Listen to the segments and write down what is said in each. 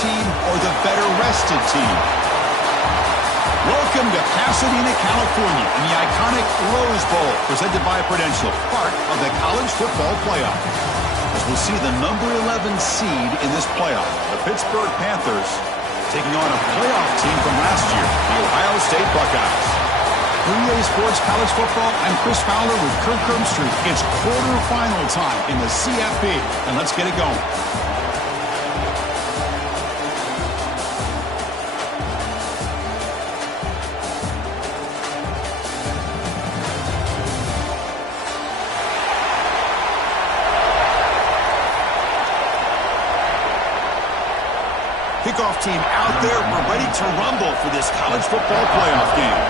team or the better rested team? Welcome to Pasadena, California, in the iconic Rosebowl, presented by Prudential, part of the college football playoff. As we'll see the number 11 seed in this playoff, the Pittsburgh Panthers, taking on a playoff team from last year, the Ohio State Buckeyes. 3A Sports College Football, I'm Chris Fowler with Kirk Herbstreit. It's quarterfinal time in the CFP, and let's get it going. Kickoff team out there. We're ready to rumble for this college football playoff game.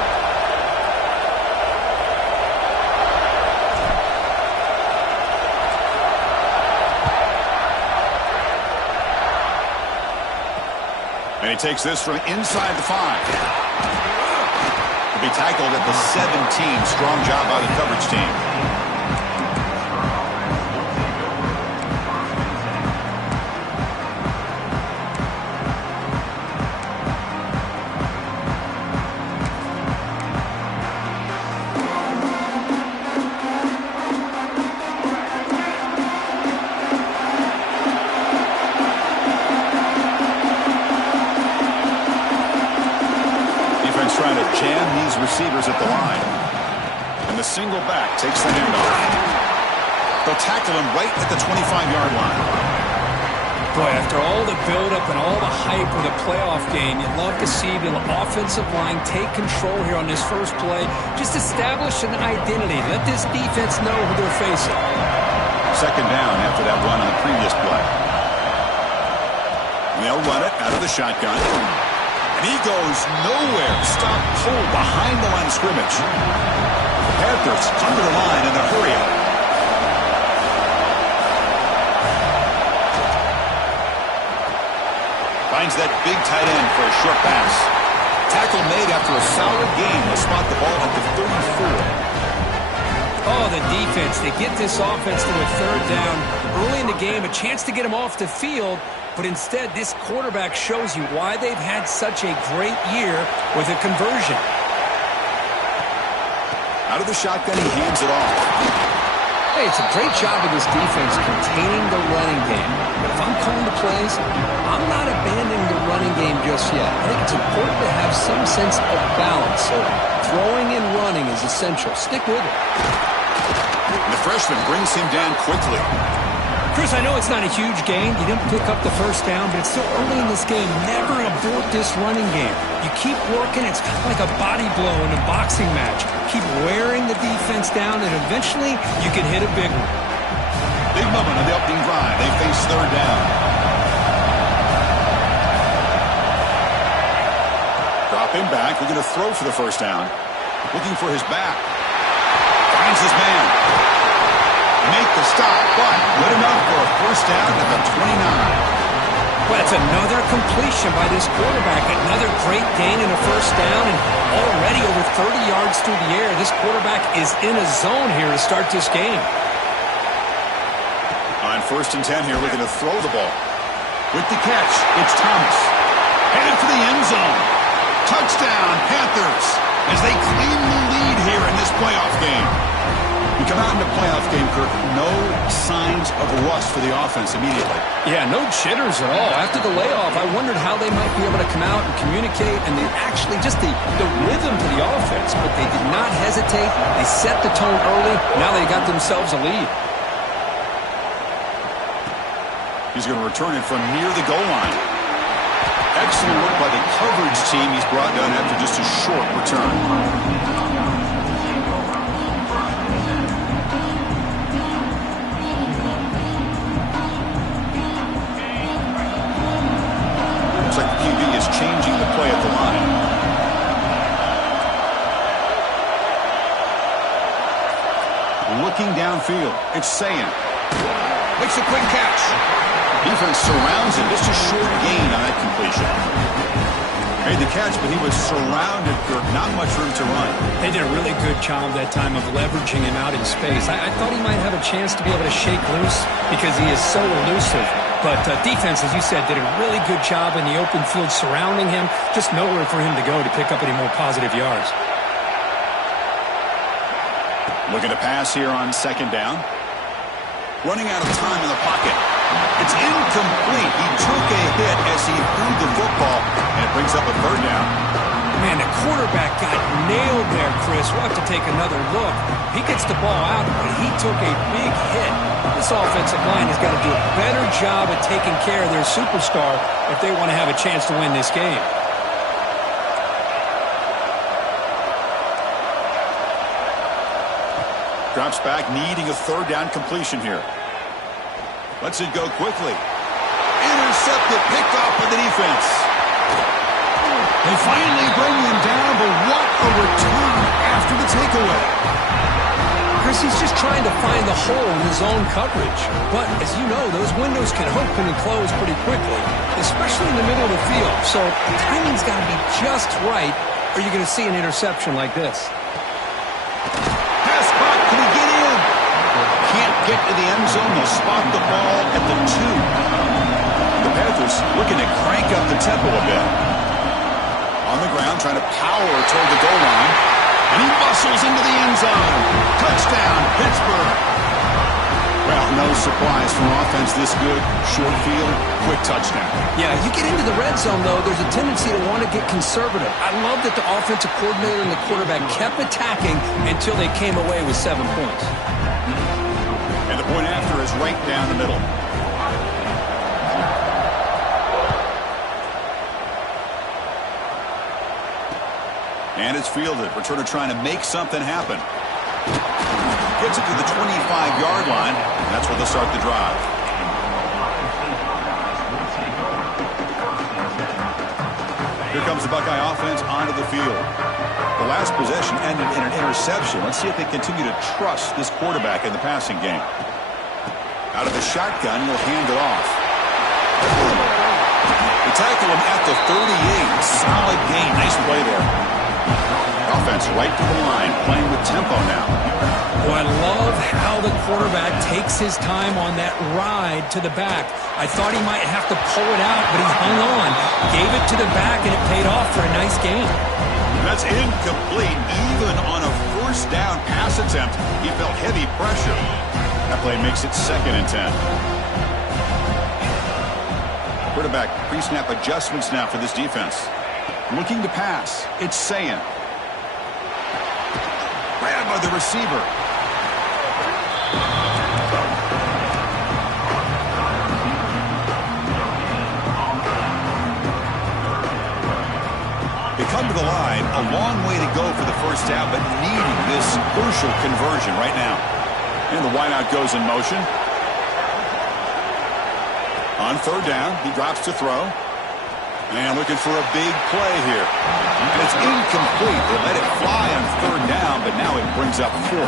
And he takes this from inside the 5. He'll be tackled at the 17. Strong job by the coverage team. Trying to jam these receivers at the line. And the single back takes the handoff. They'll tackle him right at the 25-yard line. Boy, after all the buildup and all the hype of the playoff game, you'd love to see the offensive line take control here on this first play. Just establish an identity. Let this defense know who they're facing. Second down after that run on the previous play. They'll run it out of the shotgun. And he goes nowhere. Stop pulled behind the line of scrimmage. The Panthers come to the line in a hurry up. Finds that big tight end for a short pass. Tackle made after a solid game. They'll spot the ball at the 34. Oh, the defense. They get this offense to a third down early in the game. A chance to get them off the field. But instead, this quarterback shows you why they've had such a great year with a conversion. Out of the shotgun, he hands it off. Hey, it's a great job of this defense containing the running game. But if I'm calling the plays, I'm not abandoning the running game just yet. I think it's important to have some sense of balance. So throwing and running is essential. Stick with it. And the freshman brings him down quickly. Chris, I know it's not a huge gain. You didn't pick up the first down, but it's still early in this game. Never abort this running game. You keep working. It's kind of like a body blow in a boxing match. Keep wearing the defense down, and eventually you can hit a big one. Big moment on the opening drive. They face third down. Drop him back. We're going to throw for the first down. Looking for his back. Finds his man. Make the stop, but good enough for a first down at the 29. Well, it's another completion by this quarterback. Another great gain in a first down, and already over 30 yards through the air. This quarterback is in a zone here to start this game. On 1st and 10 here, looking to throw the ball. With the catch, it's Thomas. Headed for the end zone. Touchdown, Panthers, as they claim the lead here in this playoff game. We come out in the playoff game, Kirk, no signs of rust for the offense immediately. Yeah, no jitters at all. After the layoff, I wondered how they might be able to come out and communicate, and they actually just the rhythm to the offense, but they did not hesitate. They set the tone early. Now they got themselves a lead. He's going to return it from near the goal line. Excellent work by the coverage team. He's brought down after just a short return. Looks like the QB is changing the play at the line. Looking downfield, it's Sayan. Makes a quick catch. Defense surrounds him. Just a short gain on that completion. Made the catch, but he was surrounded, Kirk. Not much room to run. They did a really good job that time of leveraging him out in space. I thought he might have a chance to be able to shake loose because he is so elusive. But defense, as you said, did a really good job in the open field surrounding him. Just nowhere for him to go to pick up any more positive yards. Looking to pass here on second down. Running out of time in the pocket. It's incomplete. He took a hit as he threw the football, and it brings up a third down. Man, the quarterback got nailed there, Chris. We'll have to take another look. He gets the ball out, but he took a big hit. This offensive line has got to do a better job at taking care of their superstar if they want to have a chance to win this game. Drops back, needing a third down completion here. Lets it go quickly. Intercepted, picked off by the defense. They finally bring him down, but what a return after the takeaway. Chris, he's just trying to find the hole in his own coverage. But, as you know, those windows can open and close pretty quickly, especially in the middle of the field. So the timing's got to be just right, or you're going to see an interception like this. Pass caught. Can he get in? Can't get to the end zone. They'll spot the ball at the 2. The Panthers looking to crank up the tempo a bit. On the ground, trying to power toward the goal line. And he bustles into the end zone. Touchdown, Pittsburgh. Well, no surprise from offense this good. Short field, quick touchdown. Yeah, you get into the red zone, though, there's a tendency to want to get conservative. I love that the offensive coordinator and the quarterback kept attacking until they came away with 7 points. And the point after is right down the middle. And it's fielded. Returner trying to make something happen. Gets it to the 25-yard line. And that's where they'll start the drive. Here comes the Buckeye offense onto the field. The last possession ended in an interception. Let's see if they continue to trust this quarterback in the passing game. Out of the shotgun, he'll hand it off. They tackle him at the 38. Solid gain. Nice play there. Offense right to the line, playing with tempo now. Oh, I love how the quarterback takes his time on that ride to the back. I thought he might have to pull it out, but he hung on, gave it to the back, and it paid off for a nice gain. That's incomplete. Even on a first down pass attempt, he felt heavy pressure. That play makes it 2nd and 10. Quarterback pre-snap adjustments now for this defense. Looking to pass. It's Sayan. Grabbed by the receiver. They come to the line, a long way to go for the first down, but needing this crucial conversion right now. And the wideout goes in motion. On third down, he drops to throw. And looking for a big play here. And it's incomplete. They let it fly on third down, but now it brings up 4th.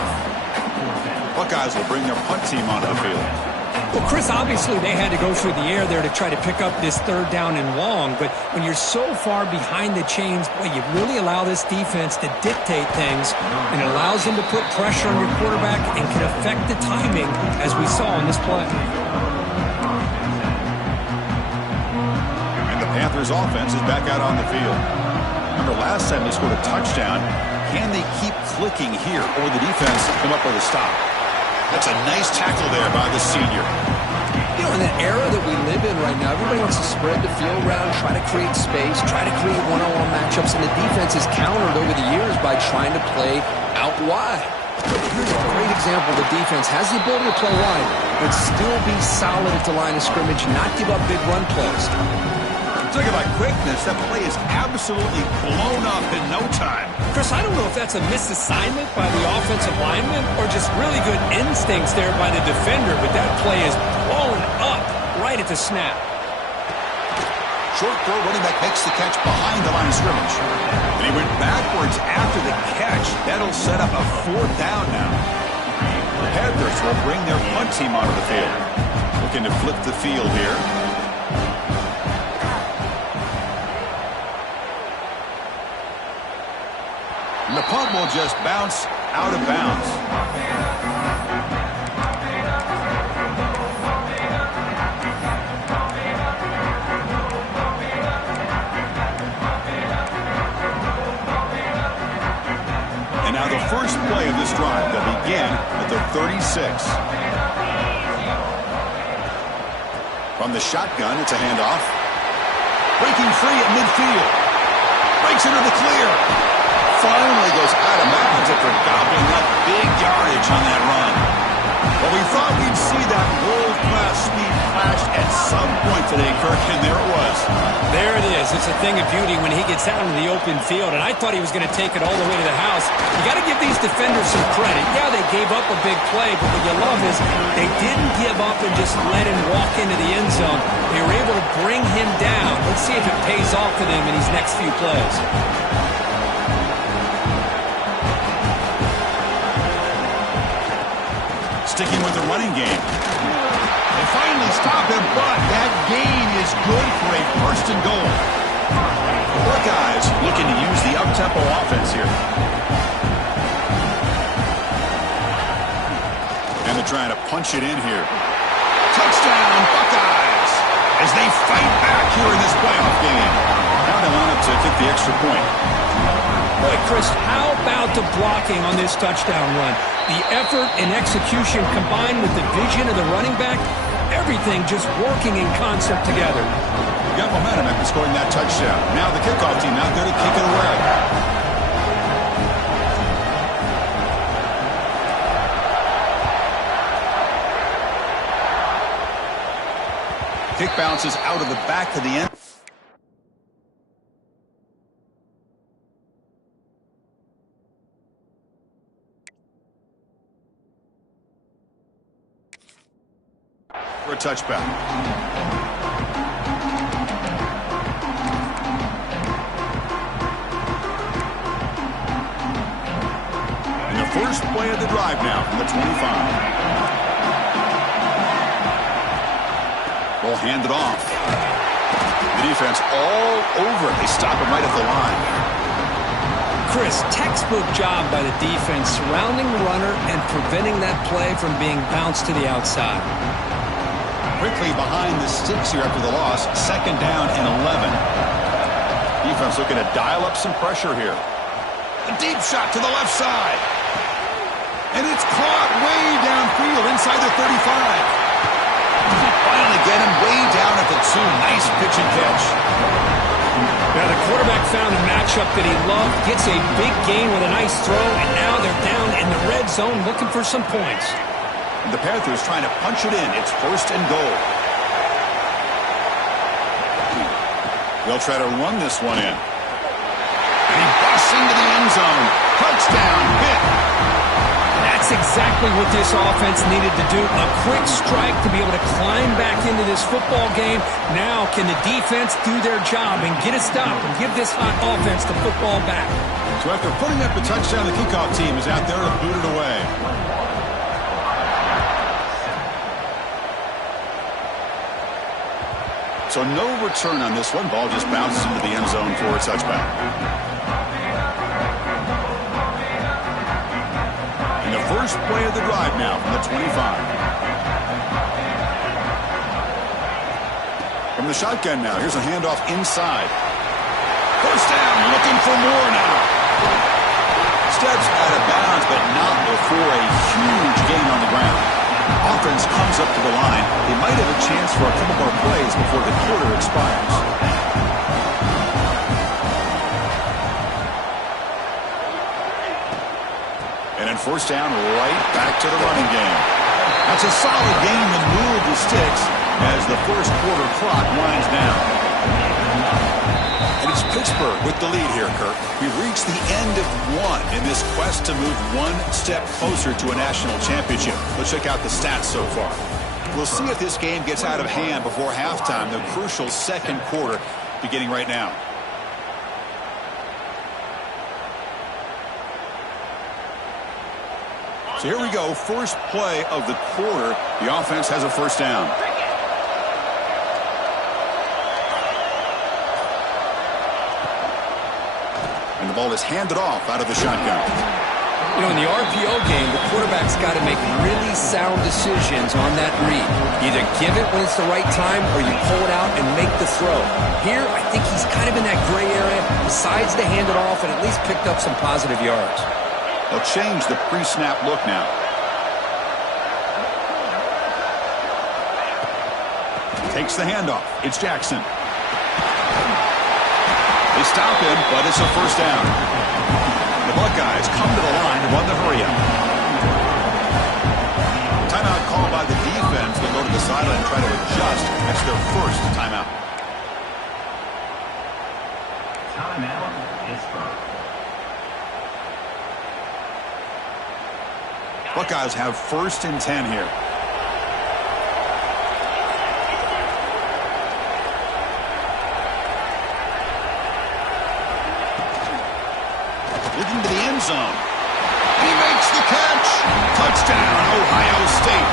Buckeyes will bring their punt team onto the field. Well, Chris, obviously they had to go through the air there to try to pick up this third down and long, but when you're so far behind the chains, boy, you really allow this defense to dictate things, and it allows them to put pressure on your quarterback and can affect the timing, as we saw in this play. Panthers offense is back out on the field. Remember last time they scored a touchdown. Can they keep clicking here, or the defense come up with a stop? That's a nice tackle there by the senior. You know, in the era that we live in right now, everybody wants to spread the field around, try to create space, try to create one-on-one matchups, and the defense is countered over the years by trying to play out wide. Here's a great example. The defense has the ability to play wide, but still be solid at the line of scrimmage, not give up big run plays. Talking about quickness, that play is absolutely blown up in no time. Chris, I don't know if that's a misassignment by the offensive lineman or just really good instincts there by the defender, but that play is blown up right at the snap. Short throw, running back makes the catch behind the line of scrimmage. And he went backwards after the catch. That'll set up a 4th down now. The Panthers will bring their punt team onto the field. Looking to flip the field here. And the punt will just bounce out of bounds. first play of this drive. They'll begin at the 36. From the shotgun, it's a handoff. Breaking free at midfield. Breaks into the clear. Finally goes out of bounds after gobbling up big yardage on that run. Well, we thought we'd see that world-class speed flash at some point today, Kirk, and there it was. There it is. It's a thing of beauty when he gets out into the open field, and I thought he was going to take it all the way to the house. You got to give these defenders some credit. Yeah, they gave up a big play, but what you love is they didn't give up and just let him walk into the end zone. They were able to bring him down. Let's see if it pays off for them in these next few plays. Sticking with the running game. They finally stop him, but that gain is good for a first and goal. Buckeyes looking to use the up-tempo offense here. And they're trying to punch it in here. Touchdown, Buckeyes! As they fight back here in this playoff game. Now they line up to kick the extra point. Boy, Chris, how about the blocking on this touchdown run? The effort and execution combined with the vision of the running back, everything just working in concert together. You got momentum after scoring that touchdown. Now the kickoff team out there to kick it away. Kick bounces out of the back of the end. For a touchback. And the first play of the drive now from the 25. Ball handed off. The defense all over it. They stop him right at the line. Chris, textbook job by the defense surrounding the runner and preventing that play from being bounced to the outside. Quickly behind the sticks here after the loss. Second down and 11. Defense looking to dial up some pressure here. A deep shot to the left side. And it's caught way downfield inside the 35. Finally get him way down at the 2. Nice pitch and catch. Now the quarterback found a matchup that he loved, gets a big gain with a nice throw, and now they're down in the red zone looking for some points. The Panthers trying to punch it in. It's first and goal. They'll try to run this one in. And he busts into the end zone. Touchdown, Pitt. That's exactly what this offense needed to do. A quick strike to be able to climb back into this football game. Now can the defense do their job and get a stop and give this hot offense the football back? So after putting up a touchdown, the kickoff team is out there to boot it away. So no return on this one. Ball just bounces into the end zone for a touchback. And the first play of the drive now from the 25. From the shotgun now. Here's a handoff inside. First down, looking for more now. Steps out of bounds, but not before a huge gain on the ground. Offense comes up to the line. They might have a chance for a couple more plays before the quarter expires. And then first down, right back to the running game. That's a solid game to move the sticks as the first quarter clock winds down. And it's Pittsburgh with the lead here, Kirk. We've reached the end of one in this quest to move one step closer to a national championship. Let's check out the stats so far. We'll see if this game gets out of hand before halftime, the crucial second quarter beginning right now. So here we go, first play of the quarter. The offense has a first down. And the ball is handed off out of the shotgun. You know, in the RPO game, the quarterback's got to make really sound decisions on that read. Either give it when it's the right time or you pull it out and make the throw. Here, I think he's kind of in that gray area, decides to hand it off and at least picked up some positive yards. They'll change the pre-snap look now. Takes the handoff. It's Jackson. They stop him, but it's a first down. The Buckeyes come to the line to run the hurry-up. Timeout called by the defense. They'll go to the sideline and try to adjust. That's their first timeout. Timeout, Pittsburgh. Buckeyes have 1st and 10 here. Looking to the end zone. He makes the catch. Touchdown, Ohio State.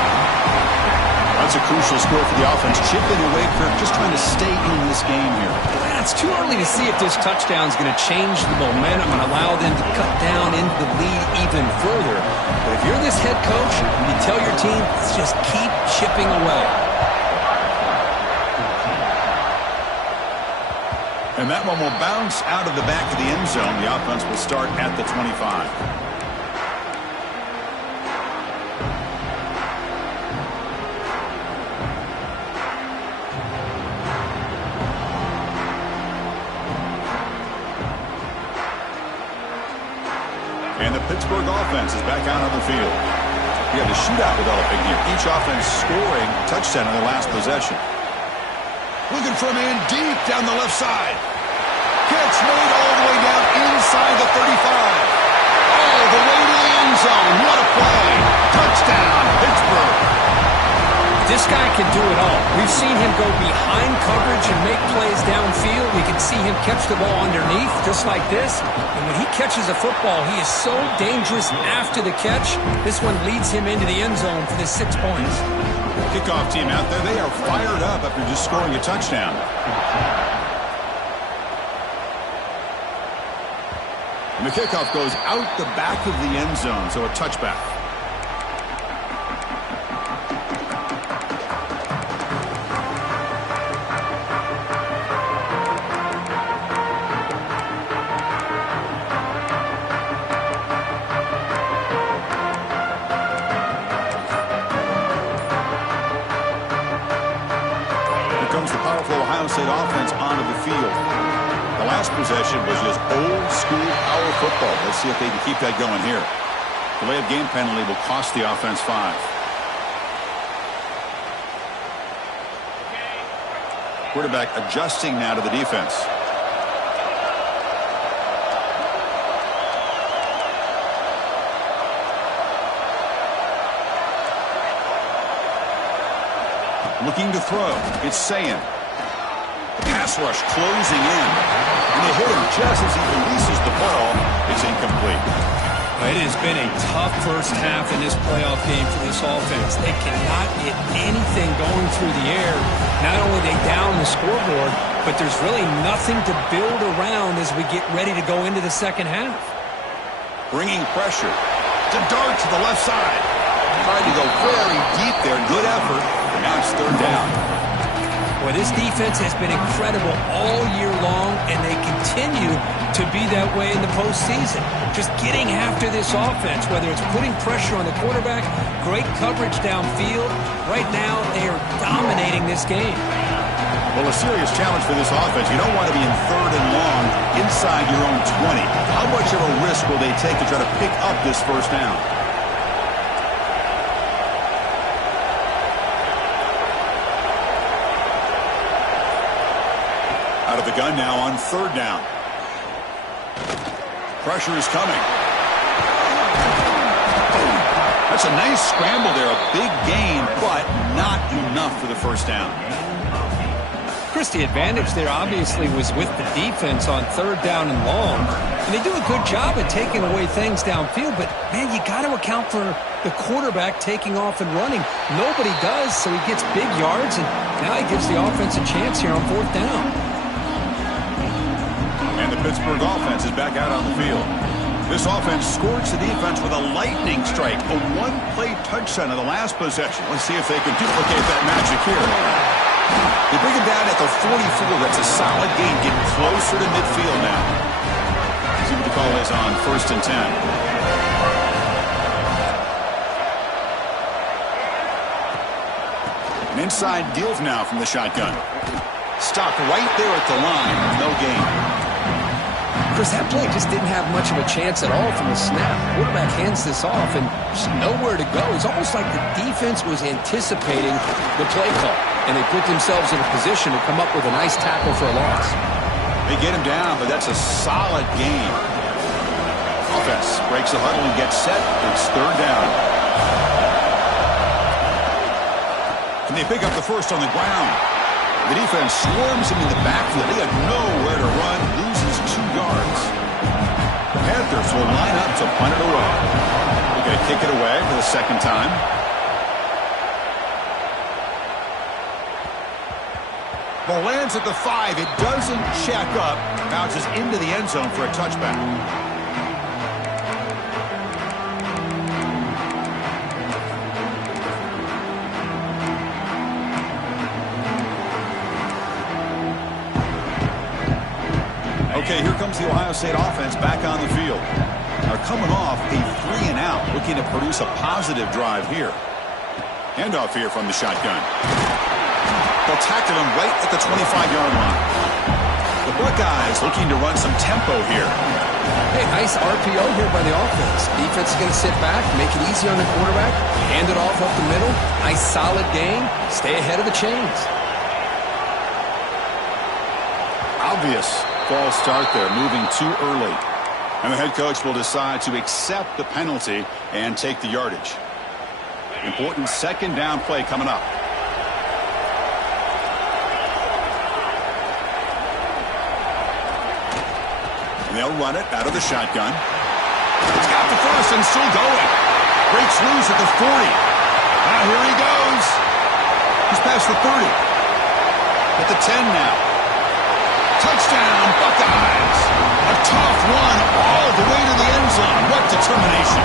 That's a crucial score for the offense. Chipping away, Kirk, just trying to stay in this game here. Yeah, it's too early to see if this touchdown is going to change the momentum and allow them to cut down into the lead even further. But if you're this head coach, you tell your team, let's just keep chipping away. And that one will bounce out of the back of the end zone. The offense will start at the 25. And the Pittsburgh offense is back out on the field. We have a shootout developing here. Each offense scoring a touchdown in their last possession. Looking for a man deep down the left side. Catch made all the way down inside the 35. All the way to the end zone. What a play. Touchdown, Pittsburgh. This guy can do it all. We've seen him go behind coverage and make plays downfield. We can see him catch the ball underneath, just like this. And when he catches a football, he is so dangerous after the catch. This one leads him into the end zone for the 6 points. Kickoff team out there, they are fired up after just scoring a touchdown. And the kickoff goes out the back of the end zone, so a touchback. Offense onto the field. The last possession was just old school power football. Let's see if they can keep that going here. Delay of game penalty will cost the offense 5. Quarterback adjusting now to the defense. Looking to throw. It's Sayin. Pass rush closing in. And they hit him just as he releases the ball. It's incomplete. It has been a tough first half in this playoff game for this offense. They cannot get anything going through the air. Not only are they down the scoreboard, but there's really nothing to build around as we get ready to go into the second half. Bringing pressure. To dart to the left side. Tried to go very deep there. Good effort. And now it's 3rd down. Well, this defense has been incredible all year long, and they continue to be that way in the postseason. Just getting after this offense, whether it's putting pressure on the quarterback, great coverage downfield. Right now, they are dominating this game. Well, a serious challenge for this offense. You don't want to be in 3rd and long inside your own 20. How much of a risk will they take to try to pick up this first down? Out of the gun now on 3rd down. Pressure is coming. That's a nice scramble there. A big gain, but not enough for the first down. Chris, the advantage there obviously was with the defense on 3rd down and long. And they do a good job at taking away things downfield, but, man, you got to account for the quarterback taking off and running. Nobody does, so he gets big yards, and now he gives the offense a chance here on 4th down. And the Pittsburgh offense is back out on the field. This offense scorched the defense with a lightning strike. A one-play touchdown in the last possession. Let's see if they can duplicate that magic here. They bring him down at the 44. That's a solid gain. Getting closer to midfield now. See what the call is on 1st and 10. An inside give now from the shotgun. Stopped right there at the line. No gain. Chris, that play just didn't have much of a chance at all from the snap. Quarterback hands this off, and just nowhere to go. It's almost like the defense was anticipating the play call, and they put themselves in a position to come up with a nice tackle for a loss. They get him down, but that's a solid game. Offense breaks the huddle and gets set. It's third down. And they pick up the first on the ground. The defense swarms him in the backfield. They have nowhere to run. Loses 2 yards. The Panthers will line up to punt it away. They're going to kick it away for the second time. Ball lands at the 5. It doesn't check up. Bounces into the end zone for a touchback. Okay, here comes the Ohio State offense back on the field. They're coming off a 3-and-out, looking to produce a positive drive here. Handoff here from the shotgun. They'll tackle him right at the 25-yard line. The Buckeyes looking to run some tempo here. Hey, nice RPO here by the offense. Defense is going to sit back, make it easy on the quarterback, hand it off up the middle. Nice solid game. Stay ahead of the chains. Obvious false start there, moving too early. And the head coach will decide to accept the penalty and take the yardage. Important second down play coming up. And they'll run it out of the shotgun. He's got the first and still going. Breaks loose at the 40. Here he goes. He's past the 30. At the 10 now. Touchdown, Buckeyes. A tough one all the way to the end zone. What determination.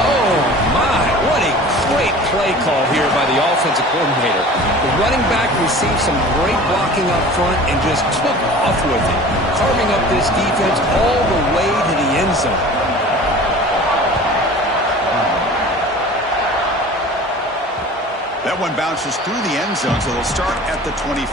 Oh, my. What a great play call here by the offensive coordinator. The running back received some great blocking up front and just took off with it, carving up this defense all the way to the end zone. That one bounces through the end zone, so they'll start at the 25.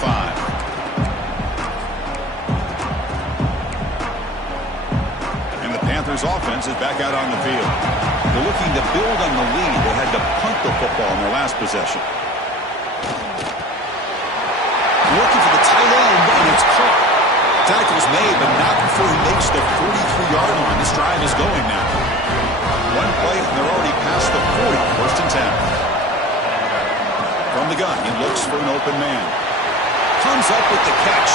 Panthers offense is back out on the field. They're looking to build on the lead. They had to punt the football in their last possession. Looking for the tight end, and it's caught. Tackle's made, but not before he makes the 43-yard line. This drive is going now. One play, and they're already past the 40. First and 10. From the gun, he looks for an open man. Comes up with the catch.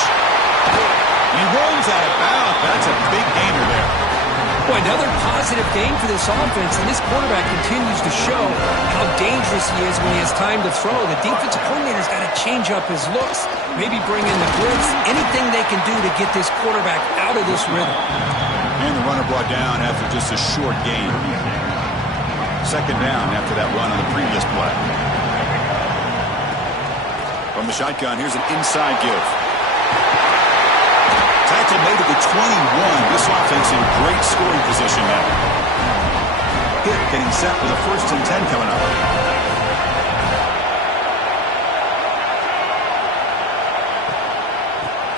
He rolls out of bounds. That's a big gainer there. Boy, another positive game for this offense, and this quarterback continues to show how dangerous he is when he has time to throw. The defensive coordinator's got to change up his looks, maybe bring in the blitz, anything they can do to get this quarterback out of this rhythm. And the runner brought down after just a short gain. Second down after that run on the previous play. From the shotgun, here's an inside give. Tackle made at the 21. This offense in great scoring position now. PItt getting set for the first and 10 coming up.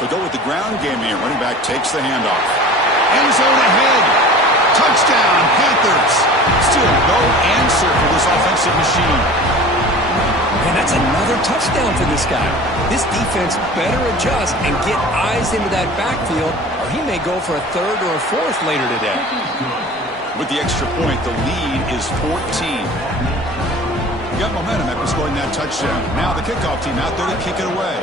They'll go with the ground game here. Running back takes the handoff. End zone ahead. Touchdown, Panthers. Still no answer for this offensive machine. And that's another touchdown for this guy. This defense better adjust and get eyes into that backfield, or he may go for a third or a fourth later today. With the extra point, the lead is 14. You got momentum after scoring that touchdown. Now the kickoff team out there to kick it away.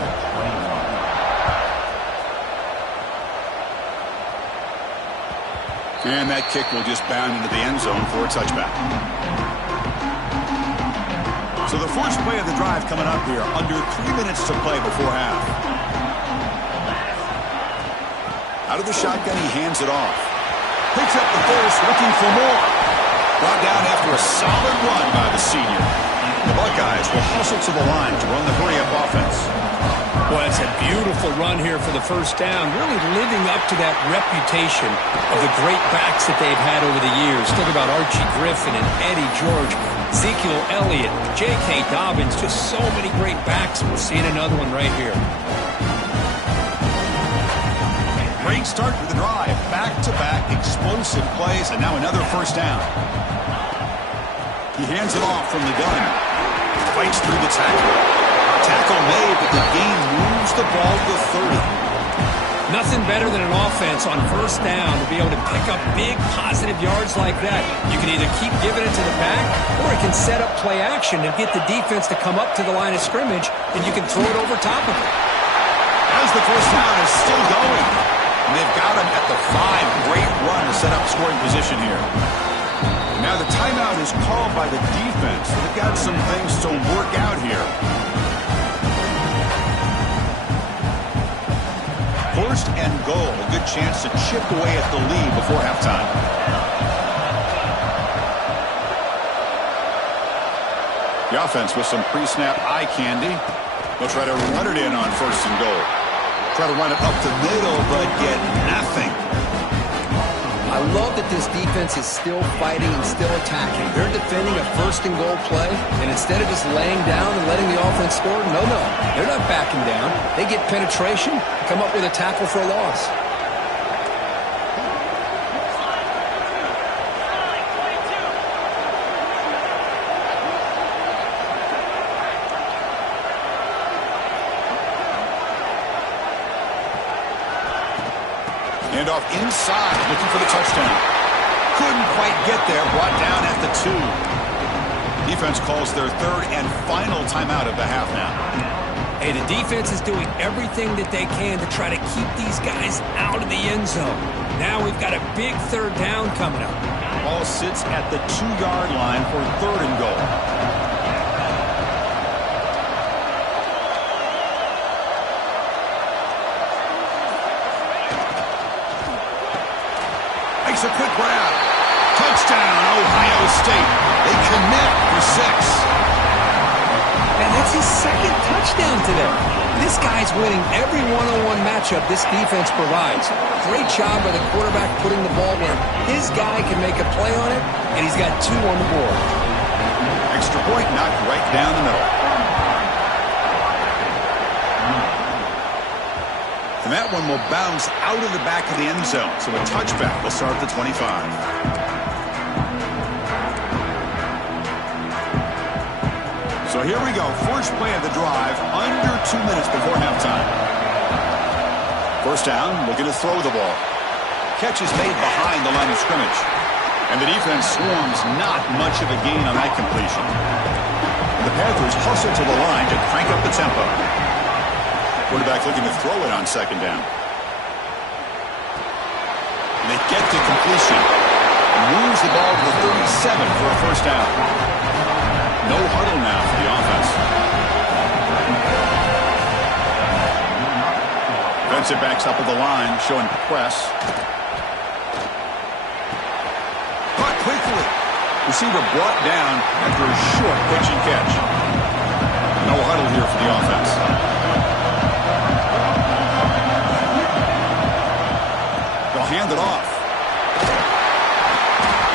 And that kick will just bound into the end zone for a touchback. So the first play of the drive coming up here, under 3 minutes to play before half. Out of the shotgun, he hands it off. Picks up the first, looking for more. Brought down after a solid run by the senior. The Buckeyes will hustle to the line to run the hurry-up offense. Well, it's a beautiful run here for the first down, really living up to that reputation of the great backs that they've had over the years. Think about Archie Griffin and Eddie George. Ezekiel Elliott, J.K. Dobbins, just so many great backs. We're seeing another one right here. Great start to the drive. Back-to-back explosive plays, and now another first down. He hands it off from the gun. Fights through the tackle. Tackle made, but the game moves the ball to 30. Nothing better than an offense on first down to be able to pick up big positive yards like that. You can either keep giving it to the back, or it can set up play action and get the defense to come up to the line of scrimmage, and you can throw it over top of it. As the first down is still going. And they've got him at the 5. Great run to set up scoring position here. Now the timeout is called by the defense. They've got some things to work out here. First and goal. A good chance to chip away at the lead before halftime. The offense with some pre-snap eye candy. They'll try to run it in on first and goal. Try to run it up the middle, but get nothing. I love that this defense is still fighting and still attacking. They're defending a first and goal play, and instead of just laying down and letting the offense score, no, they're not backing down. They get penetration, come up with a tackle for a loss. Handoff inside, looking for the touchdown. Couldn't quite get there, brought down at the 2. Defense calls their third and final timeout of the half now. Hey, the defense is doing everything that they can to try to keep these guys out of the end zone. Now we've got a big third down coming up. Ball sits at the 2-yard line for third and goal. Makes a quick grab. Touchdown, Ohio State. They connect for 6. And that's his second touchdown today. This guy's winning every one-on-one matchup this defense provides. Great job by the quarterback putting the ball where his guy can make a play on it, and he's got 2 on the board. Extra point knocked right down the middle. And that one will bounce out of the back of the end zone. So a touchback will start at the 25. So here we go. First play of the drive, under 2 minutes before halftime. First down, looking to throw the ball. Catch is made behind the line of scrimmage. And the defense swarms not much of a gain on that completion. The Panthers hustle to the line to crank up the tempo. Quarterback looking to throw it on second down. And they get to completion. Moves the ball to the 37 for a first down. No huddle now for the offense. Defensive backs up at the line, showing press. Caught quickly. Receiver brought down after a short pitch and catch. No huddle here for the offense. They'll hand it off.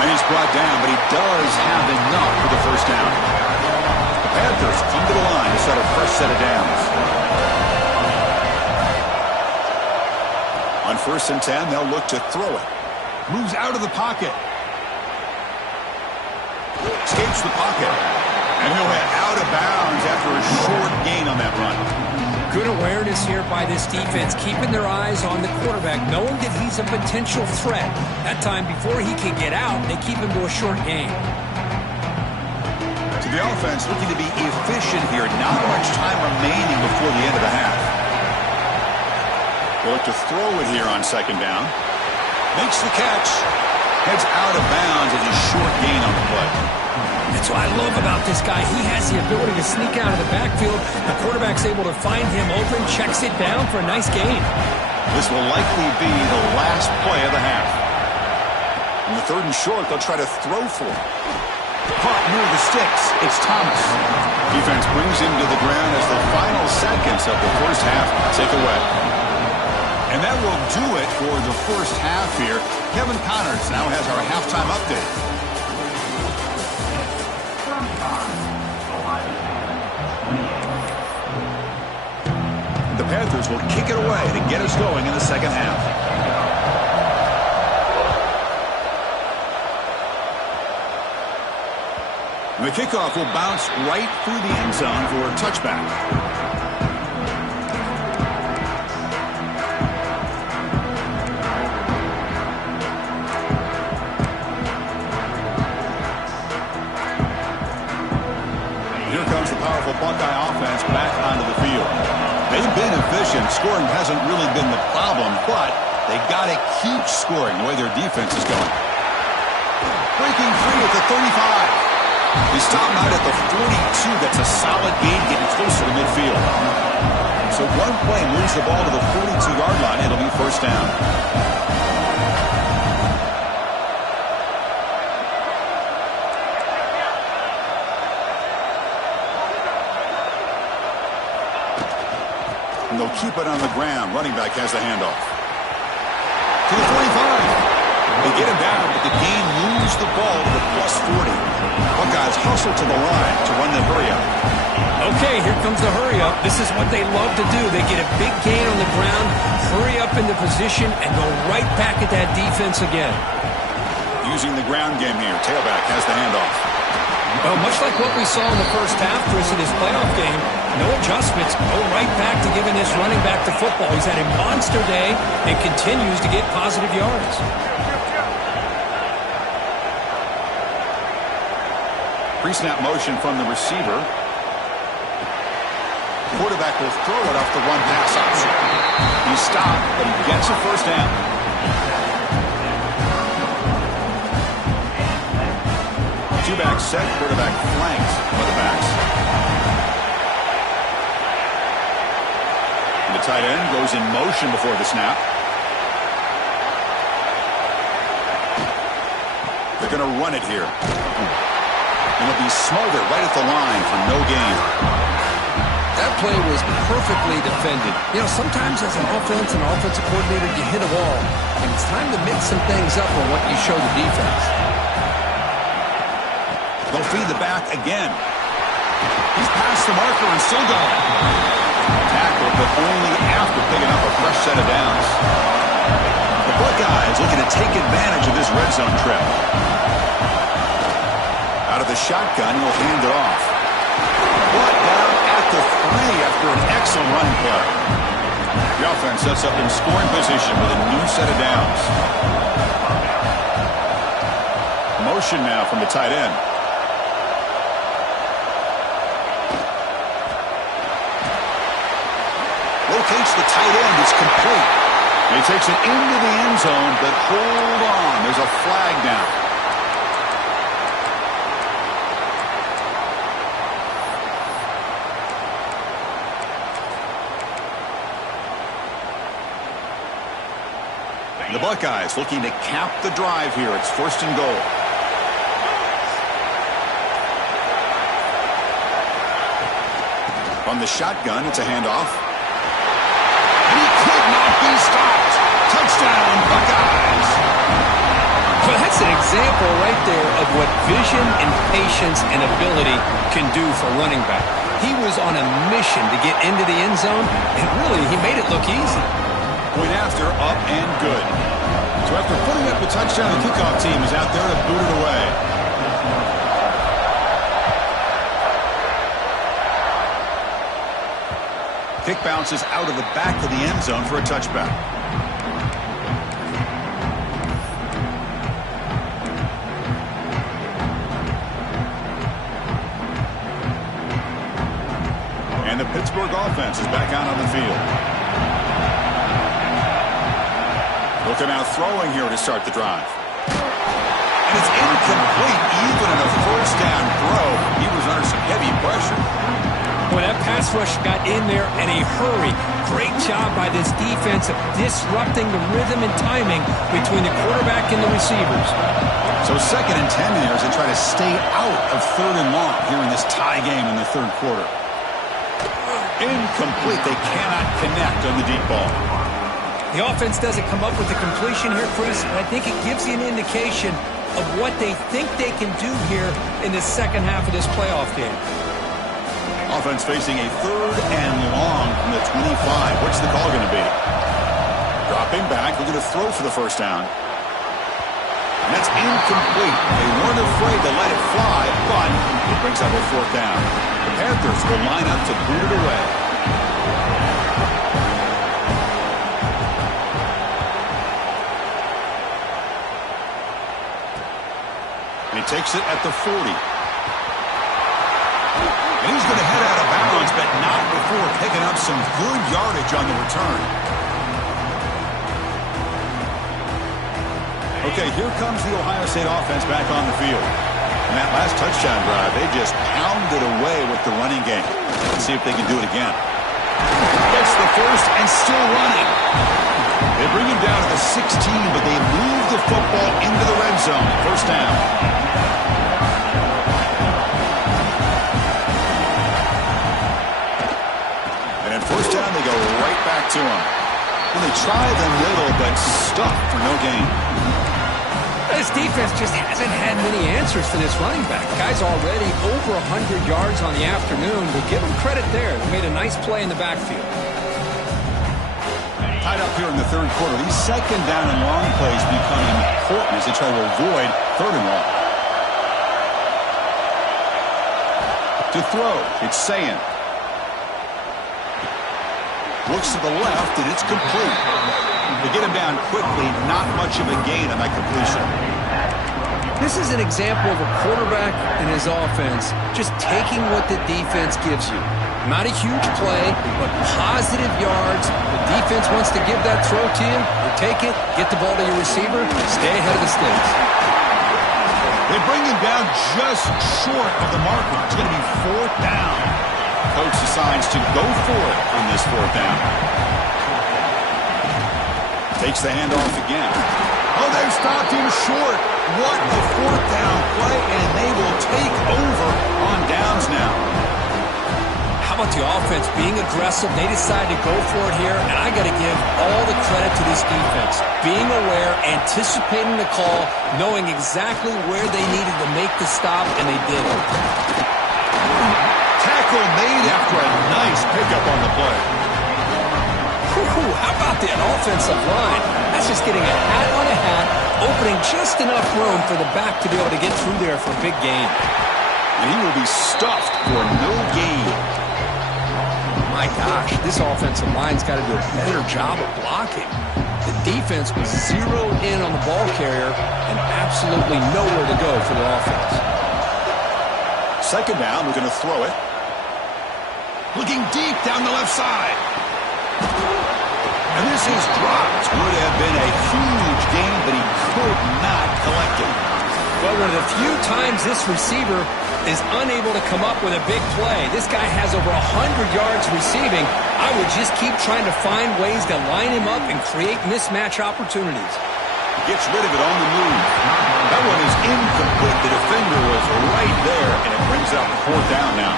And he's brought down, but he does have enough for the first down. The Panthers come to the line to set a fresh set of downs. On first and 10, they'll look to throw it. Moves out of the pocket. Escapes the pocket. And he'll head out of bounds after a short gain on that run. Good awareness here by this defense, keeping their eyes on the quarterback, knowing that he's a potential threat. That time, before he can get out, they keep him to a short gain. To the offense, looking to be efficient here. Not much time remaining before the end of the half. They'll look to throw it here on second down. Makes the catch. Heads out of bounds as a short gain on the play. That's what I love about this guy. He has the ability to sneak out of the backfield. The quarterback's able to find him open, checks it down for a nice gain. This will likely be the last play of the half. In the third and short, they'll try to throw for it. Caught near the sticks. It's Thomas. Defense brings him to the ground as the final seconds of the first half tick away. And that will do it for the first half here. Kevin Connors now has our halftime update. Panthers will kick it away to get us going in the second half. The kickoff will bounce right through the end zone for a touchback. Buckeye offense back onto the field. They've been efficient. Scoring hasn't really been the problem, but they got to keep scoring the way their defense is going. Breaking free at the 35. He stopped out at the 42. That's a solid gain, getting closer to midfield. So one play moves the ball to the 42-yard line. It'll be first down. And they'll keep it on the ground. Running back has the handoff. To the 45. They get him down, but the gain moves the ball to the +40. Buckeyes hustle to the line to run the hurry-up. Okay, here comes the hurry-up. This is what they love to do. They get a big gain on the ground, hurry up into position, and go right back at that defense again. Using the ground game here. Tailback has the handoff. Well, much like what we saw in the first half, Chris, in his playoff game, no adjustments, go right back to giving this running back the football. He's had a monster day and continues to get positive yards. Pre-snap motion from the receiver. Quarterback will throw it off the run-pass option. He stopped, but he gets a first down. Two-back set, quarterback flanked by the backs. And the tight end goes in motion before the snap. They're going to run it here. And it'll be smothered right at the line for no gain. That play was perfectly defended. You know, sometimes as an offense and offensive coordinator, you hit a wall. And it's time to mix some things up on what you show the defense. They'll feed the back again. He's past the marker and still going. Tackle, but only after picking up a fresh set of downs. The Buckeyes looking to take advantage of this red zone trip. Out of the shotgun, he'll hand it off. Brought down at the 3 after an excellent running play. The offense sets up in scoring position with a new set of downs. Motion now from the tight end. Rotates the tight end. It's complete. He takes it into the end zone, but hold on. There's a flag down. The Buckeyes looking to cap the drive here. It's first and goal. From the shotgun, it's a handoff. And he could not be stopped. Touchdown, Buckeyes. Well, that's an example right there of what vision and patience and ability can do for running back. He was on a mission to get into the end zone, and really, he made it look easy. Point after, up and good. So after putting up a touchdown, the kickoff team is out there to boot it away. Kick bounces out of the back of the end zone for a touchback. And the Pittsburgh offense is back out on the field. Looking out throwing here to start the drive. And it's incomplete even in a first down throw. He was under some heavy pressure. When that pass rush got in there in a hurry, great job by this defense of disrupting the rhythm and timing between the quarterback and the receivers. So 2nd and 10 here as they try to stay out of 3rd and long here in this tie game in the 3rd quarter. Incomplete. They cannot connect on the deep ball. The offense doesn't come up with the completion here, Chris, but I think it gives you an indication of what they think they can do here in the second half of this playoff game. Offense facing a 3rd and long from the 25. What's the call going to be? Dropping back. They're going to throw for the first down. And that's incomplete. They weren't afraid to let it fly, but it brings up a 4th down. The Panthers will line up to boot it away. And he takes it at the 40. And he's going to head out of bounds, but not before picking up some good yardage on the return. Okay, here comes the Ohio State offense back on the field. And that last touchdown drive, they just pounded away with the running game. Let's see if they can do it again. Gets the first and still running. They bring him down to the 16, but they move the football into the red zone. First down. First down, they go right back to him. And they try the middle, but stuffed for no gain. This defense just hasn't had many answers to this running back. Guy's already over 100 yards on the afternoon, but give him credit there. They made a nice play in the backfield. Tied up here in the 3rd quarter. These 2nd down and long plays become important as they try to avoid 3rd and long. To throw, it's Sayin. Looks to the left, and it's complete. They get him down quickly, not much of a gain on that completion. This is an example of a quarterback and his offense just taking what the defense gives you. Not a huge play, but positive yards. The defense wants to give that throw to you. You take it, get the ball to your receiver, stay ahead of the sticks. They bring him down just short of the marker. It's going to be 4th down. Coach decides to go for it on this 4th down. Takes the handoff again. Oh, they've stopped him short. What a 4th down play, and they will take over on downs now. How about the offense being aggressive? They decide to go for it here, and I got to give all the credit to this defense. Being aware, anticipating the call, knowing exactly where they needed to make the stop, and they did it. Tackle made after a nice pickup on the play. How about that offensive line? That's just getting a hat on a hat, opening just enough room for the back to be able to get through there for a big gain. And he will be stuffed for no gain. My gosh, this offensive line's got to do a better job of blocking. The defense was zeroed in on the ball carrier and absolutely nowhere to go for the offense. 2nd down, we're going to throw it. Looking deep down the left side. And this is dropped. Would have been a huge gain, but he could not collect it. Well, one of the few times this receiver is unable to come up with a big play. This guy has over 100 yards receiving. I would just keep trying to find ways to line him up and create mismatch opportunities. Gets rid of it on the move. That one is incomplete. The defender was right there, and it brings up 4th down now.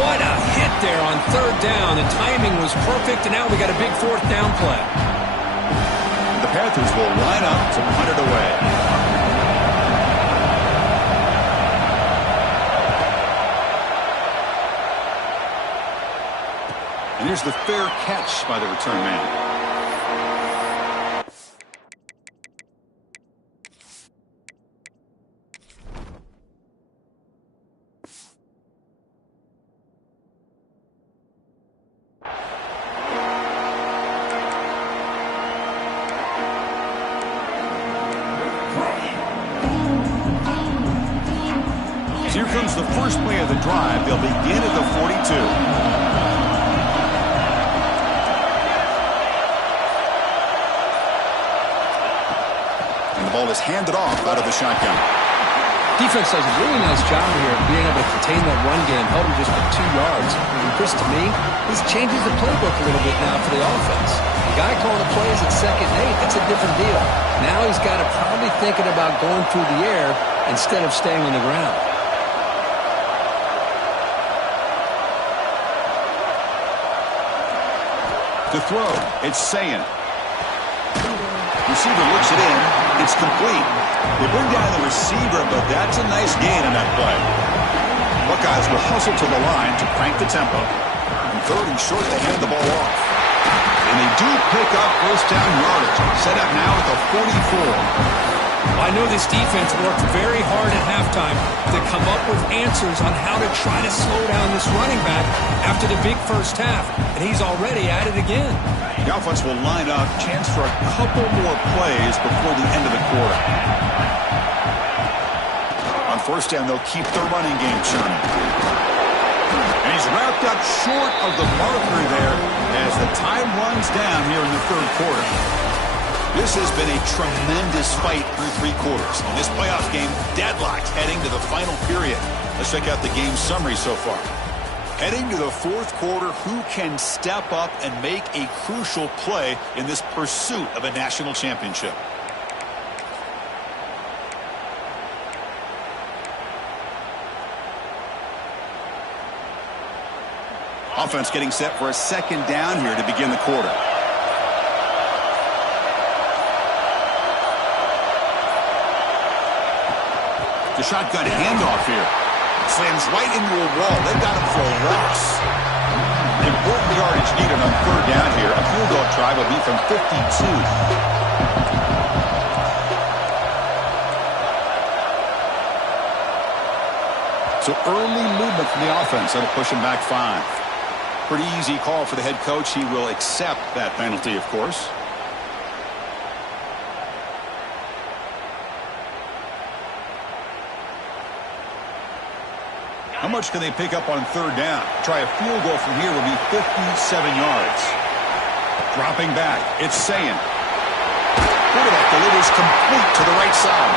What a hit there on 3rd down. The timing was perfect, and now we got a big 4th down play. The Panthers will line up to punt it away. And here's the fair catch by the return man. Here comes the first play of the drive. They'll begin at the 42. And the ball is handed off out of the shotgun. Defense does a really nice job here of being able to contain that run game, held him just for 2 yards. And Chris, to me, this changes the playbook a little bit now for the offense. The guy calling the plays at 2nd and 8, that's a different deal. Now he's got to probably thinking about going through the air instead of staying on the ground. To throw, it's Sayin. Receiver looks it in. It's complete. They bring down the receiver, but that's a nice gain on that play. Buckeyes will hustle to the line to crank the tempo. And third and short, they hand the ball off. And they do pick up first down yardage. Set up now at the 44. I know this defense worked very hard at halftime to come up with answers on how to try to slow down this running back after the big first half. And he's already at it again. The offense will line up, chance for a couple more plays before the end of the quarter. On first down, they'll keep the running game churning. And he's wrapped up short of the marker there as the time runs down here in the third quarter. This has been a tremendous fight through three quarters. In this playoff game, deadlocked heading to the final period. Let's check out the game summary so far. Heading to the fourth quarter, who can step up and make a crucial play in this pursuit of a national championship? Offense getting set for a second down here to begin the quarter. The shotgun handoff here. Slams right into a wall. They got him for a loss. Important yardage needed on third down here. A field goal try will be from 52. So early movement from the offense. That'll push him back 5. Pretty easy call for the head coach. He will accept that penalty, of course. How much can they pick up on third down? Try a field goal from here will be 57 yards. Dropping back, it's Sayin. Quarterback delivers complete to the right side.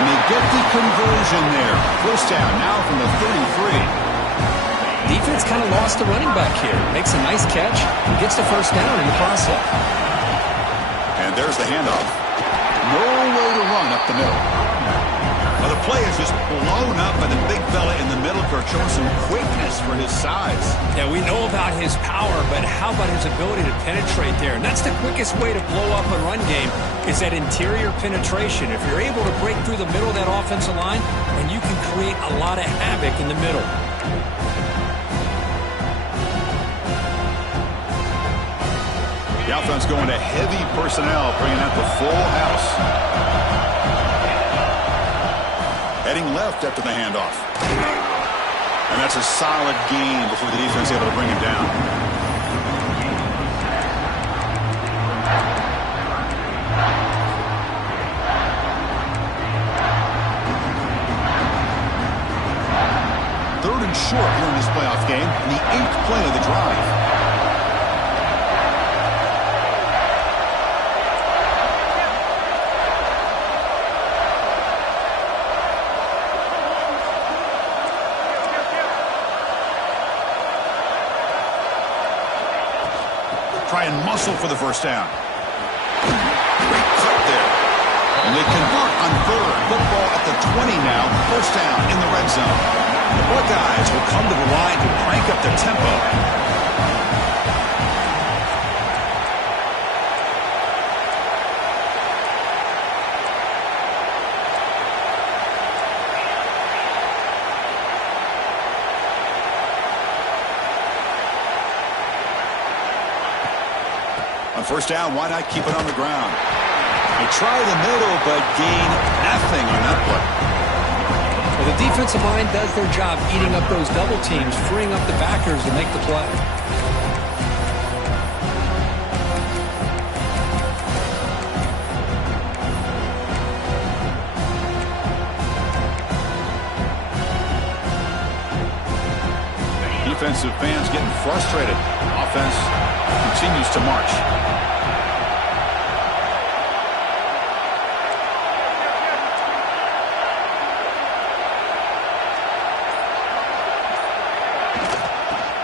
And they get the conversion there. First down now from the 33. Defense kind of lost the running back here. Makes a nice catch and gets the first down in the process. And there's the handoff. No way to run up the middle. Well, the play is just blown up by the big fella in the middle. Kirk showing some quickness for his size. Yeah, we know about his power, but how about his ability to penetrate there? And that's the quickest way to blow up a run game is that interior penetration. If you're able to break through the middle of that offensive line, and you can create a lot of havoc in the middle. The offense going to heavy personnel, bringing out the full house. Heading left after the handoff. And that's a solid gain before the defense able to bring him down. Third and short here in this playoff game, the 8th play of the drive. Try and muscle for the first down. Great cut there. And they convert on third. Football at the 20 now. First down in the red zone. The Buckeyes will come to the line to crank up their tempo. First down, why not keep it on the ground? They try the middle, but gain nothing on that play. Well, the defensive line does their job eating up those double teams, freeing up the backers to make the play. Defensive fans getting frustrated. Offense continues to march.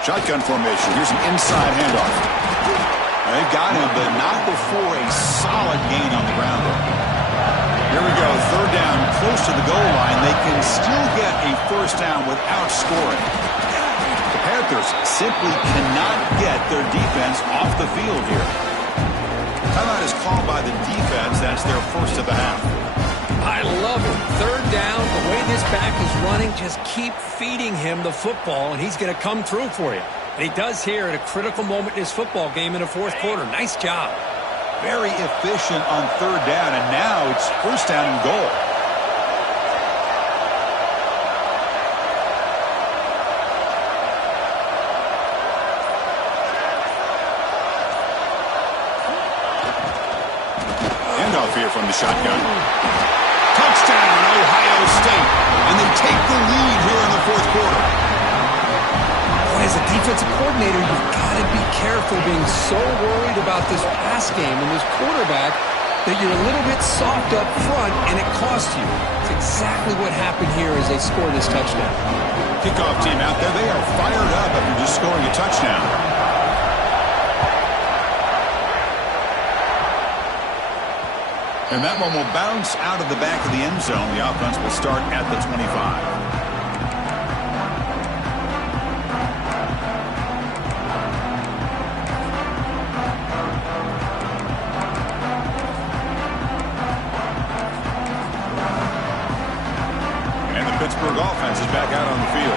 Shotgun formation. Here's an inside handoff. They got him, but not before a solid gain on the ground. Here we go. Third down, close to the goal line. They can still get a first down without scoring. The Panthers simply cannot get their defense off the field here. Timeout is called by the defense. That's their first of the half. I love it. Third down, the way this back is running, just keep feeding him the football, and he's going to come through for you. And he does here at a critical moment in his football game in the fourth quarter. Nice job. Very efficient on third down, and now it's first down and goal. Handoff here from the shotgun. Touchdown, Ohio State. And they take the lead here in the fourth quarter. As a defensive coordinator, you've got to be careful being so worried about this pass game and this quarterback that you're a little bit soft up front and it costs you. It's exactly what happened here as they score this touchdown. Kickoff team out there, they are fired up after just scoring a touchdown. And that one will bounce out of the back of the end zone. The offense will start at the 25. Pittsburgh offense is back out on the field.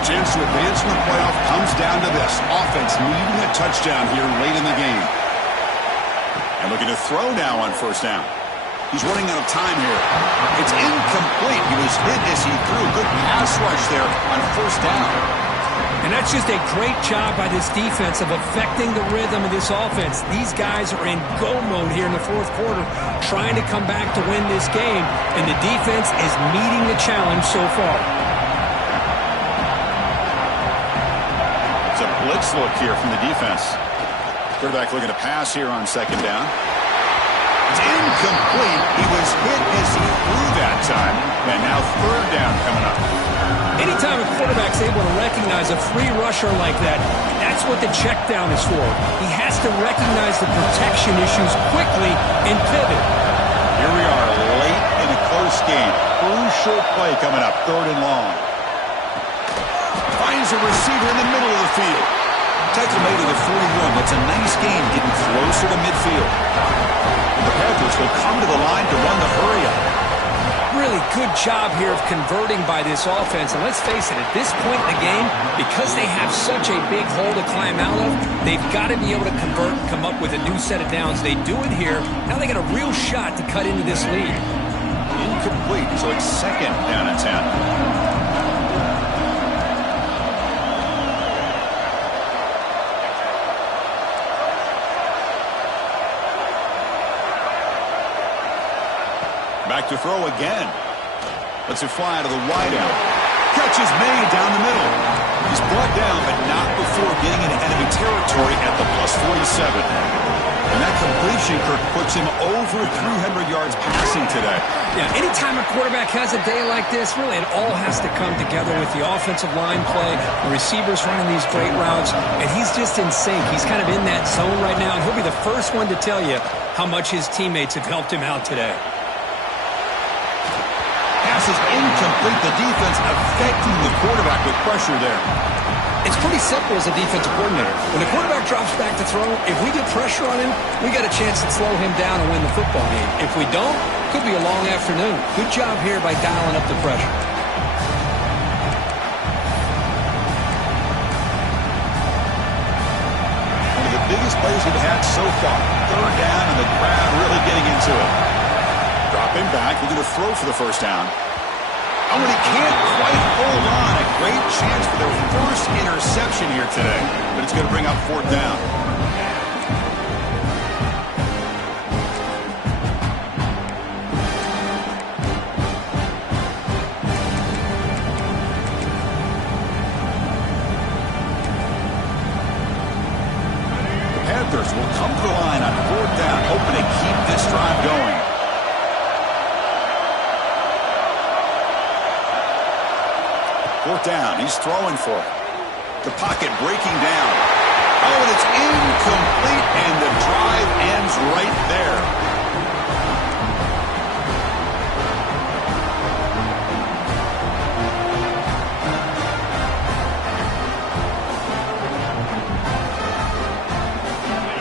The chance to advance in the playoff comes down to this. Offense needing a touchdown here late in the game. And looking to throw now on first down. He's running out of time here. It's incomplete. He was hit as he threw. Good pass rush there on first down. And that's just a great job by this defense of affecting the rhythm of this offense. These guys are in go mode here in the fourth quarter, trying to come back to win this game, and the defense is meeting the challenge so far. It's a blitz look here from the defense. Quarterback looking to pass here on second down. It's incomplete. He was hit as he threw that time, and now third down coming up. Anytime a quarterback's able to recognize a free rusher like that, that's what the check down is for. He has to recognize the protection issues quickly and pivot. Here we are late in a close game. Crucial play coming up, third and long. Finds a receiver in the middle of the field. Tackle made at the 41. That's a nice game getting closer to midfield. And the Panthers will come to the line to run the hurry up. Really good job here of converting by this offense. And let's face it, at this point in the game, because they have such a big hole to climb out of, they've got to be able to convert and come up with a new set of downs. They do it here. Now they got a real shot to cut into this lead. Incomplete, so it's second down and 10. Back to throw again. Lets it fly to the wideout. Catch is made down the middle. He's brought down, but not before getting into enemy territory at the plus 47. And that completion, Kirk, puts him over 300 yards passing today. Yeah, anytime a quarterback has a day like this, really it all has to come together with the offensive line play, the receivers running these great routes, and he's just in sync. He's kind of in that zone right now, and he'll be the first one to tell you how much his teammates have helped him out today. Pass is incomplete. The defense affecting the quarterback with pressure there. It's pretty simple as a defensive coordinator. When the quarterback drops back to throw, if we get pressure on him, we got a chance to slow him down and win the football game. If we don't, it could be a long afternoon. Good job here by dialing up the pressure. One of the biggest plays we've had so far. Third down and the crowd really getting into it. Dropping back, looking to throw for the first down. Oh, and he can't quite hold on. A great chance for their first interception here today. But it's going to bring up fourth down. The Panthers will come to the line on fourth down, hoping to keep this drive going. Fourth down, he's throwing for it. The pocket breaking down. Oh, and it's incomplete, and the drive ends right there.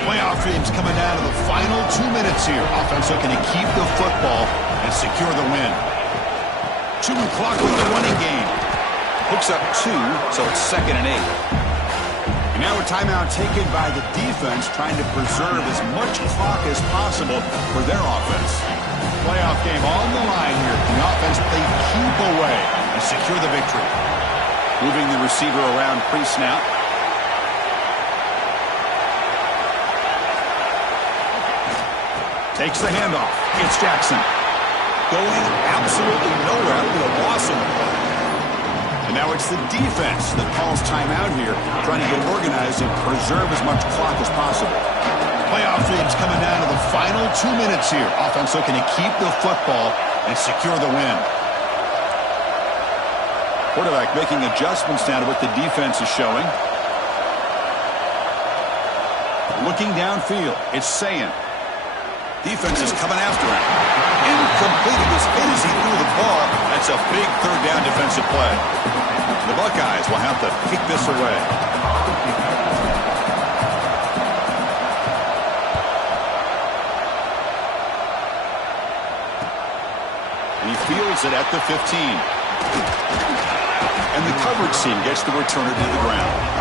Playoff games coming down to the final 2 minutes minutes here. Offense looking to keep the football and secure the win. Chewing clock with the running game. Picks up 2, so it's 2nd and 8. And now a timeout taken by the defense, trying to preserve as much clock as possible for their offense. Playoff game on the line here. The offense played keep away and secure the victory. Moving the receiver around pre-snap. Takes the handoff. It's Jackson. Going absolutely nowhere after the loss on the play. And now it's the defense that calls timeout here, trying to get organized and preserve as much clock as possible. Playoff game's coming down to the final 2 minutes here. Offense looking to keep the football and secure the win. Quarterback making adjustments now to what the defense is showing. Looking downfield, it's Sayin. Defense is coming after him. Incomplete. It was hit as he threw the ball. That's a big 3rd down defensive play. The Buckeyes will have to kick this away. And he fields it at the 15. And the coverage team gets the returner to the ground.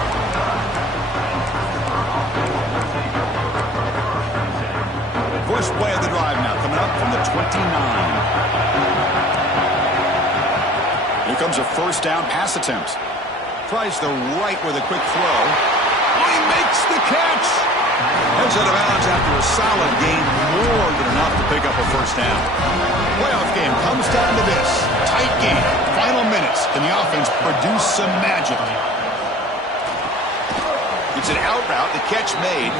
First play of the drive now, coming up from the 29. Here comes a 1st down pass attempt. Tries the right with a quick throw. Oh, he makes the catch! Heads out of bounds after a solid gain, more than enough to pick up a 1st down. Playoff game comes down to this. Tight game, final minutes. Can the offense produce some magic? It's an out route, the catch made.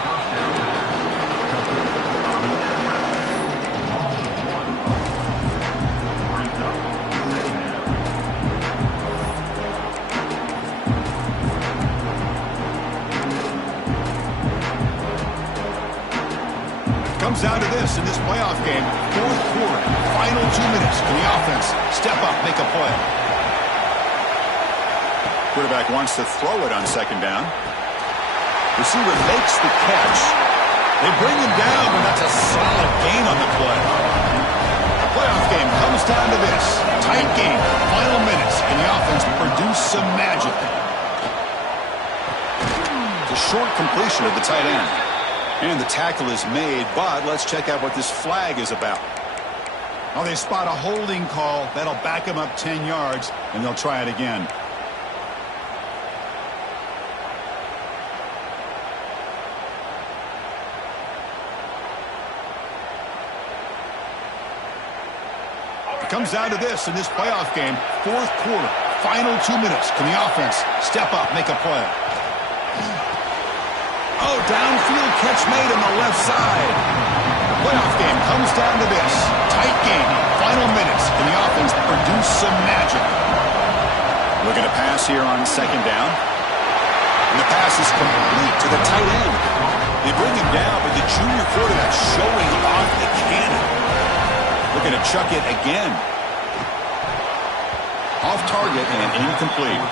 Comes down to this in this playoff game. 4th quarter, final 2 minutes. Can the offense step up, make a play? Quarterback wants to throw it on 2nd down. Receiver makes the catch. They bring him down, but that's a solid gain on the play. The playoff game comes down to this. Tight game, final minutes. Can the offense produce some magic? It's a short completion of the tight end. And the tackle is made, but let's check out what this flag is about. Well, they spot a holding call. That'll back them up 10 yards, and they'll try it again. It comes down to this in this playoff game. 4th quarter, final 2 minutes. Can the offense step up, make a play? Oh, downfield catch made on the left side. The playoff game comes down to this. Tight game, final minutes. Can the offense produce some magic? Looking to pass here on 2nd down. And the pass is complete to the tight end. They bring him down, but the junior quarterback showing off the cannon. Looking to chuck it again. Off target and incomplete.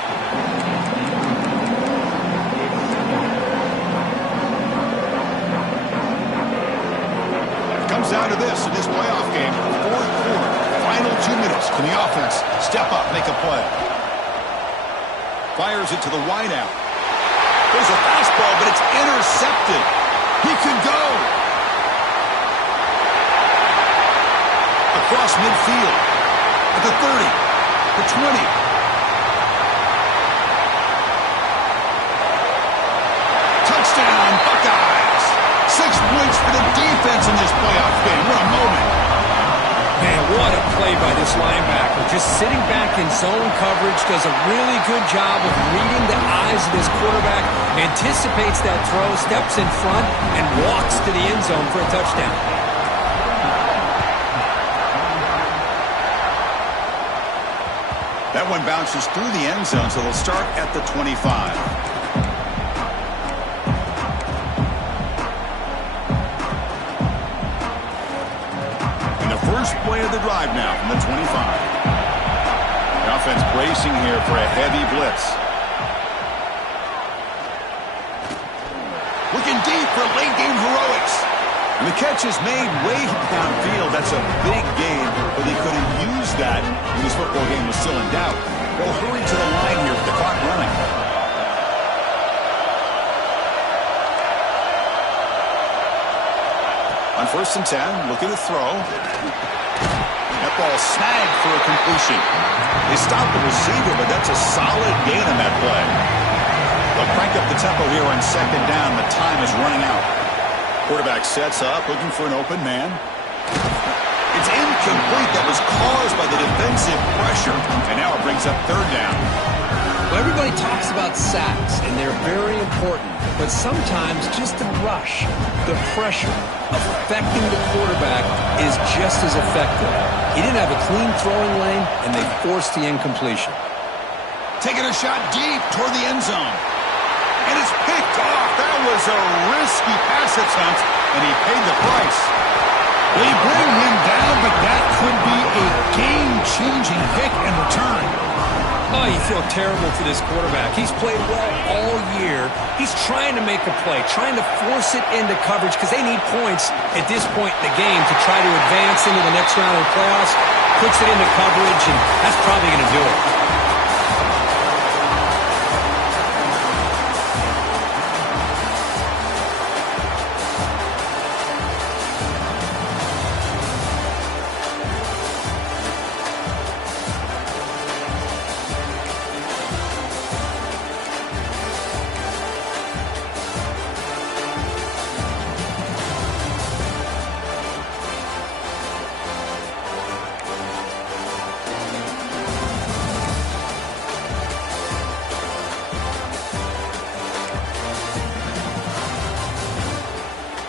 Down to this in this playoff game. 4th quarter, final 2 minutes. Can the offense step up, make a play? Fires it to the wideout. There's a fastball, but it's intercepted. He can go. Across midfield. At the 30. The 20. Touchdown, Buckeyes. 6 points for the defense in this playoff game. What a moment. Man, what a play by this linebacker. Just sitting back in zone coverage, does a really good job of reading the eyes of this quarterback, anticipates that throw, steps in front, and walks to the end zone for a touchdown. That one bounces through the end zone, so they'll start at the 25. First play of the drive now from the 25. The offense bracing here for a heavy blitz. Looking deep for late game heroics. And the catch is made way downfield. That's a big gain, but they couldn't use that when this football game was still in doubt. They'll hurry to the line here with the clock running. On 1st and 10, looking to throw. That ball snagged for a completion. They stopped the receiver, but that's a solid gain on that play. They'll crank up the tempo here on 2nd down. The time is running out. Quarterback sets up, looking for an open man. It's incomplete. That was caused by the defensive pressure, and now it brings up 3rd down. Well, everybody talks about sacks, and they're very important, but sometimes just the rush, the pressure, affecting the quarterback is just as effective. He didn't have a clean throwing lane, and they forced the incompletion. Taking a shot deep toward the end zone. And it's picked off. That was a risky pass attempt, and he paid the price. They bring him down, but that could be a game-changing pick and return. Oh, you feel terrible for this quarterback. He's played well all year. He's trying to make a play, trying to force it into coverage because they need points at this point in the game to try to advance into the next round of the playoffs. Puts it into coverage, and that's probably going to do it.